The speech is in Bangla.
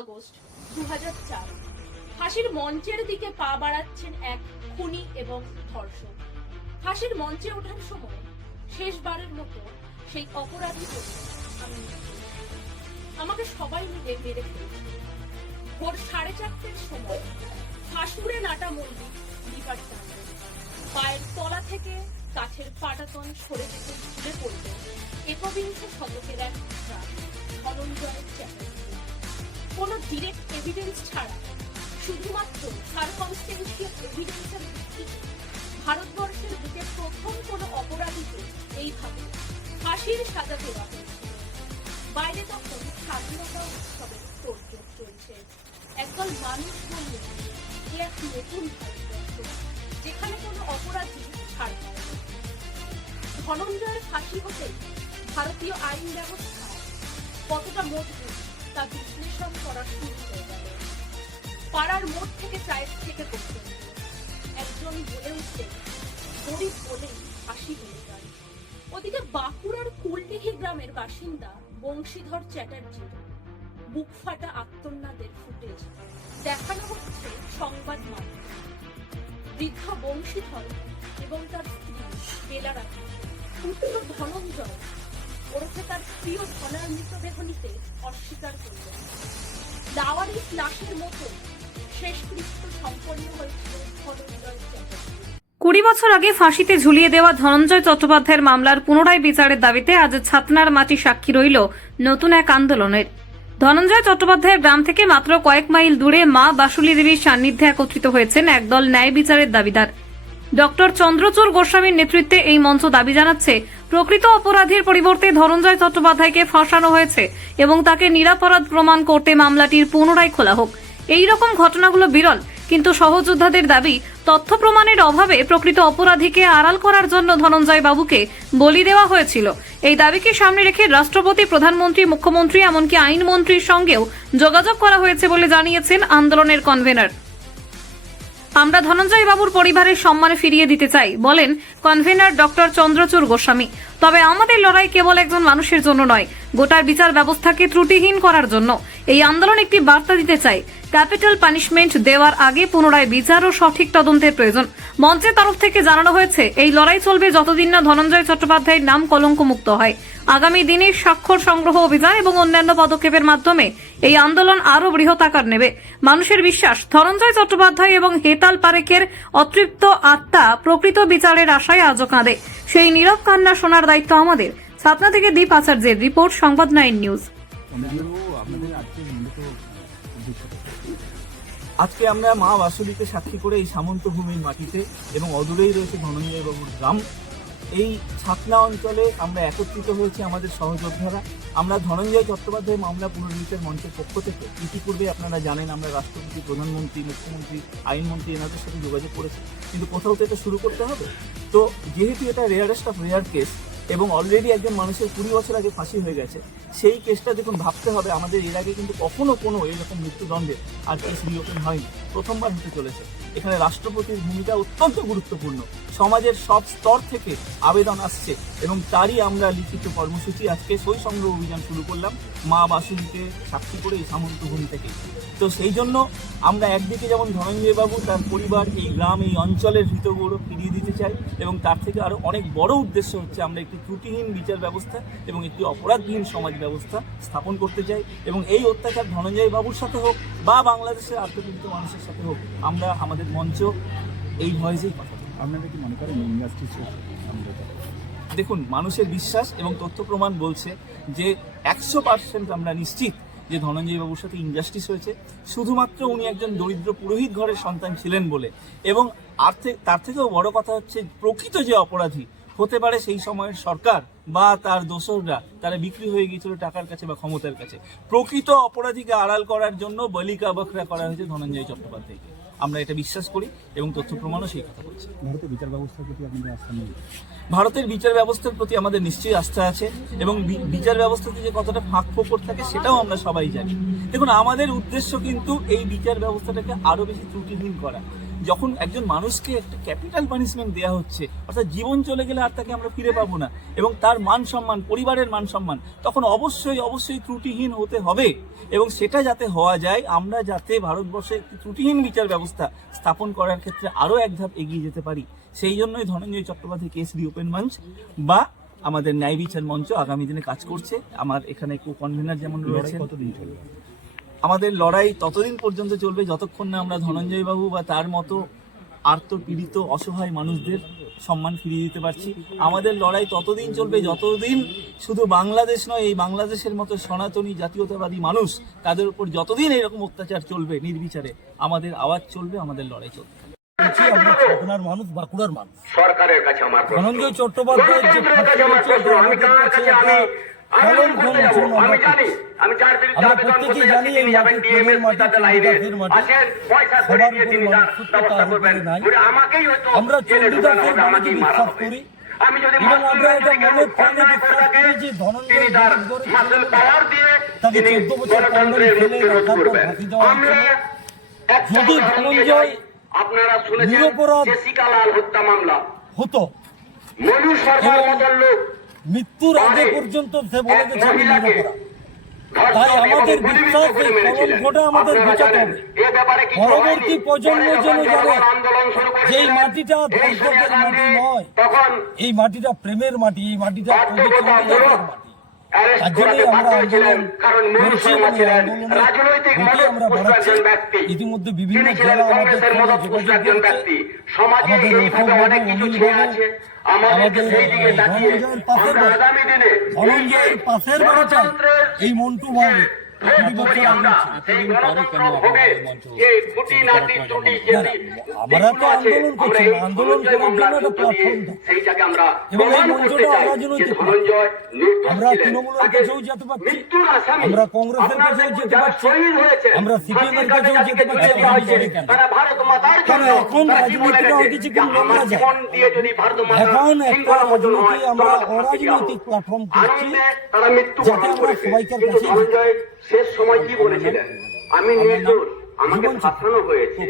আগস্ট 2004 ফাঁসির মঞ্চের দিকে পা বাড়াচ্ছেন এক খুনি এবং ধর্ষক। ফাঁসির মঞ্চে ওঠার সময় শেষবারের মতো সেই অপরাধীকে আমি আমাকে সবাই মিলে মেরে ফেলেছে। ভোর 4:30টার সময় ফাঁসুড়ে নাটা মন্দির লিভার টানবে, পায়ের তলা থেকে কাঠের পাটাতন সরে যেতে ঝুলে পড়বে একবিংশ শতকের এক ধনঞ্জয় চ্যাটার্জি। কোনো ডিরেক্ট এভিডেন্স ছাড়া, শুধুমাত্র সার্কমস্টেন্সিয়াল এভিডেন্সের ভিত্তিতে ভারতবর্ষের বুকে প্রথম কোনো অপরাধীকে এইভাবে ফাঁসির সাজা দেওয়া হয়েছিল। বাইরে তখন স্বাধীনতা উৎসবের তোড়জোড় চলছে। একদল মানুষ বললে এ এক নতুন ভারতবর্ষ, যেখানে কোনো অপরাধী ছাড় পায় না। ধনঞ্জয়ের ফাঁসি হতে ভারতীয় আইন ব্যবস্থা কতটা মজবুত তা বিশ্লেষণ করা শুরু হয়ে গেল। পাড়ার মোড় থেকে চায়ের থেকে পর্যন্ত একজন বলে উঠলেন, গরিব বলেই ফাঁসি হয়ে যায়। ওদিকে বাঁকুড়ার কুলডিহি গ্রামের বাসিন্দা বংশীধর চ্যাটার্জির বুক ফাটা আত্মনাদের ফুটেজ দেখানো হচ্ছে সংবাদ মাধ্যমে। বৃদ্ধ বংশীধর এবং তার স্ত্রী বেলারাতে পুত্র ধনঞ্জয় ওরফে তার প্রিয় ধনার মৃতদেহ নিতে অস্বীকার করলেন। লাওয়ারিস লাশের মতো শেষকৃত্য সম্পন্ন হয়েছিল ধনঞ্জয় চ্যাটার্জি। 20 বছর আগে ফাঁসিতে ঝুলিয়ে দেওয়া ধনঞ্জয় চট্টোপাধ্যায়ের মামলার পুনরায় বিচারের দাবিতে আজ ছাতনার মাটি সাক্ষী রইল নতুন এক আন্দোলনের। ধনঞ্জয় চট্টোপাধ্যায়ের গ্রাম থেকে মাত্র কয়েক মাইল দূরে মা বাসুলি দেবীর সান্নিধ্যে একত্রিত হয়েছেন একদল ন্যায় বিচারের দাবিদার। ডক্টর চন্দ্রচূড় গোস্বামীর নেতৃত্বে এই মঞ্চ দাবি জানাচ্ছে, প্রকৃত অপরাধীর পরিবর্তে ধনঞ্জয় চট্টোপাধ্যায়কে ফাঁসানো হয়েছে এবং তাকে নিরাপরাধ প্রমাণ করতে মামলাটির পুনরায় খোলা হোক। এই রকম ঘটনাগুলো বিরল, কিন্তু সহযোদ্ধাদের দাবি, তথ্য প্রমাণের অভাবে প্রকৃত অপরাধীকে আড়াল করার জন্য ধনঞ্জয় বাবুকে বলি দেওয়া হয়েছিল। এই দাবিকে সামনে রেখে রাষ্ট্রপতি, প্রধানমন্ত্রী, মুখ্যমন্ত্রী এমনকি আইনমন্ত্রীর সঙ্গেও যোগাযোগ করা হয়েছে বলে জানিয়েছেন আন্দোলনের কনভেনর। আমরা ধনঞ্জয় বাবুর পরিবারের সম্মানে ফিরিয়ে দিতে চাই, বলেন কনভেনর ডক্টর চন্দ্রচূড় গোস্বামী। তবে আমাদের লড়াই কেবল একজন মানুষের জন্য নয়, গোটা বিচার ব্যবস্থাকে ত্রুটিহীন করার জন্য। এই আন্দোলন একটি বার্তা দিতে চাই, ক্যাপিটাল পানিশমেন্ট দেওয়ার আগে পুনরায় বিচার ও সঠিক তদন্তের প্রয়োজন। মঞ্চের তরফ থেকে জানানো হয়েছে, এই লড়াই চলবে যতদিন না ধনঞ্জয় চট্টোপাধ্যায়ের নাম কলঙ্কমুক্ত হয়। আগামী দিনে স্বাক্ষর সংগ্রহ অভিযান এবং অন্যান্য পদক্ষেপের মাধ্যমে এই আন্দোলন আরও বৃহৎ আকার নেবে। মানুষের বিশ্বাস, ধনঞ্জয় চট্টোপাধ্যায় এবং হেতাল পারেখের অতৃপ্ত আত্মা প্রকৃত বিচারের আশায় আজও কাঁদে। সেই নীরব কান্না শোনার দায়িত্ব আমাদের। ছাতনা থেকে দীপ আচার্যের রিপোর্ট, সংবাদ 9 নিউজ। আজকে আমরা মা বাসুলিকে সাক্ষী করে এই সামন্ত ভূমির মাটিতে এবং অদূরেই রয়েছে ধনঞ্জয় বাবুর গ্রাম, এই ছাতনা অঞ্চলে আমরা একত্রিত হয়েছি আমাদের সহযোদ্ধারা। আমরা ধনঞ্জয় চট্টোপাধ্যায় মামলা পুনর্বিচার মঞ্চের পক্ষ থেকে ইতিপূর্বে আপনারা জানেন আমরা রাষ্ট্রপতি, প্রধানমন্ত্রী, মুখ্যমন্ত্রী, আইনমন্ত্রী এনাদের সাথে যোগাযোগ করেছি, কিন্তু কোথাও তো এটা শুরু করতে হবে। তো যেহেতু এটা রেয়ারেস্ট অফ রেয়ার কেস এবং অলরেডি একজন মানুষের 20 বছর আগে ফাঁসি হয়ে গেছে, সেই কেসটা দেখুন ভাবতে হবে আমাদের এর আগে কিন্তু কখনো কোনো এরকম মৃত্যুদণ্ডের আর কেস রিওপেন হয়নি, প্রথমবার হতে চলেছে। এখানে রাষ্ট্রপতির ভূমিকা অত্যন্ত গুরুত্বপূর্ণ। সমাজের সব স্তর থেকে আবেদন আসছে এবং তারই আমরা লিখিত কর্মসূচি আজকে সই সংগ্রহ অভিযান শুরু করলাম মা বাসুলিকে সাক্ষী করে এই সামন্ত ভূমি থেকে। তো সেই জন্য আমরা একদিকে যেমন ধনঞ্জয় বাবু, তার পরিবার, এই গ্রাম, এই অঞ্চলের হৃতগৌরব ফিরিয়ে দিতে চাই এবং তার থেকে আরও অনেক বড় উদ্দেশ্য হচ্ছে আমরা একটি ত্রুটিহীন বিচার ব্যবস্থা এবং একটি অপরাধবিহীন সমাজ ব্যবস্থা স্থাপন করতে চাই। এবং এই অত্যাচার ধনঞ্জয় বাবুর সাথে হোক বা বাংলাদেশের আত্মপীড়িত মানুষের সাথে হোক, আমরা আমাদের মঞ্চ এই ভয়েসেই কথা বলি। আপনারা কি মনে করেন ইন্ডাস্ট্রি? দেখুন, মানুষের বিশ্বাস এবং তথ্য প্রমাণ বলছে যে 100% আমরা নিশ্চিত যে ধনঞ্জয় বাবুর সাথে ইনজাস্টিস হয়েছে, শুধুমাত্র উনি একজন দরিদ্র পুরোহিত ঘরের সন্তান ছিলেন বলে। এবং তার থেকেও বড় কথা হচ্ছে, প্রকৃত যে অপরাধী হতে পারে সেই সময়ের সরকার বা তার দোসররা, তারা বিক্রি হয়ে গিয়েছিল টাকার কাছে বা ক্ষমতার কাছে। প্রকৃত অপরাধীকে আড়াল করার জন্য বলিকা বকরা করা হয়েছে ধনঞ্জয় চট্টোপাধ্যায়কে। আমরা এটা বিশ্বাস করি এবং তথ্য প্রমাণও সেই কথা বলছে। ভারতের বিচার ব্যবস্থার প্রতি আপনাদের আস্থা নেই? ভারতের বিচার ব্যবস্থার প্রতি আমাদের নিশ্চয়ই আস্থা আছে এবং বিচার ব্যবস্থাতে যে কতটা ফাঁক ফোকর থাকে সেটাও আমরা সবাই জানি। দেখুন, আমাদের উদ্দেশ্য কিন্তু এই বিচার ব্যবস্থাটাকে আরো বেশি ত্রুটিহীন করা। যখন একজন মানুষকে একটা ক্যাপিটাল পানিশমেন্ট দেওয়া হচ্ছে, অর্থাৎ জীবন চলে গেলে আর তাকে আমরা ফিরে পাবো না, এবং তার মান সম্মান, পরিবারের মান সম্মান, তখন অবশ্যই ত্রুটিহীন হতে হবে। এবং সেটা যাতে হওয়া যায়, আমরা যাতে ভারতবর্ষে একটি ত্রুটিহীন বিচার ব্যবস্থা স্থাপন করার ক্ষেত্রে আরও এক ধাপ এগিয়ে যেতে পারি, সেই জন্যই ধনঞ্জয় চট্টোপাধ্যায় কেএসডি ওপেন মঞ্চ বা আমাদের ন্যায় বিচার মঞ্চ আগামী দিনে কাজ করছে। আমার এখানে কো-কনভেনার যেমন রয়েছে। কতদিন চলবে? আমাদের লড়াই ততদিন পর্যন্ত চলবে যতক্ষণ না আমরা ধনঞ্জয় বাবু বা তার মতো আর্তপীড়িত অসহায় মানুষদের সম্মান ফিরিয়ে দিতে পারছি। আমাদের লড়াই ততদিন চলবে যতদিন শুধু বাংলাদেশ নয়, এই বাংলাদেশের মতো সনাতনী জাতীয়তাবাদী মানুষ, তাদের উপর যতদিন এরকম অত্যাচার চলবে নির্বিচারে, আমাদের আওয়াজ চলবে, আমাদের লড়াই চলবে। আমরা ছাতনার মানুষ, বাঁকুড়ার মানুষ। সরকারের কাছে আমার প্রশ্ন। ধনঞ্জয় চট্টোপাধ্যায়ের যে ফাঁসি হয়েছে, এটা আমাদের কাছে একটা কলঙ্ক মোচন। আমরা প্রত্যেকেই জানি এই মাটি প্রেমের মাটি, চণ্ডীদাসের মাটি, সবার উপরে মানুষত্ব তার উপরে নাই। আমরা চণ্ডীদাসের বাণীকে বিশ্বাস করি এবং আমরা এটা মনে প্রাণে বিশ্বাস করি যে ধনঞ্জয় তাকে 14 বছর কন্ডমে ফেলে রাখার পর ফাঁসি দেওয়া হয়েছিল। যদি ধনঞ্জয় আপনারা শুনেছেন নিরপরাধ জেসিকা লাল হত্যা মামলা হতো, মনু সরকার মতন লোক মৃত্যুর আগে পর্যন্ত সে বলে গেছে আমি নিরপরাধ। তাই আমাদের বিশ্বাস এই কলঙ্কটা আমাদের ঘোচাতে হবে। পরবর্তী প্রজন্ম যেন জানে যে এই মাটিটা ধর্ষকের মাটি নয়, এই মাটিটা প্রেমের মাটি, এই মাটিটা কবি চণ্ডীদাসের মাটি। তার জন্যই আমরা আন্দোলন করছি এবং এই আন্দোলনের গতি আমরা বাড়াচ্ছি। ইতিমধ্যে বিভিন্ন জেলা আমাদের সঙ্গে যোগাযোগ করছে। আমাদের অশোক বাবু, অনিল বাবু, আমাদের ধনঞ্জয়ের পাশের বাড়িটা এই মন্টু বাবু 20 বছর আগে। আমরা তো আন্দোলন করছি, আন্দোলন করার জন্য একটা প্ল্যাটফর্ম এবং এই মঞ্চটা অরাজনৈতিক। আমরা তৃণমূলের কাছেও যেতে পারছি, আমরা কংগ্রেসের কাছেও যেতে পারছি, আমরা সিপিএম এর কাছেও যেতে পারছি। কেন এখন রাজনীতিটা কিছু বলা যায়? এখন একটা রাজনীতি আমরা অরাজনৈতিক প্ল্যাটফর্ম করছি যাতে আমরা সবাইকার কাছে শেষ সময় কি বলেছিলেন? আমি নির্দোষ, আমাকে ফাঁসানো হয়েছে।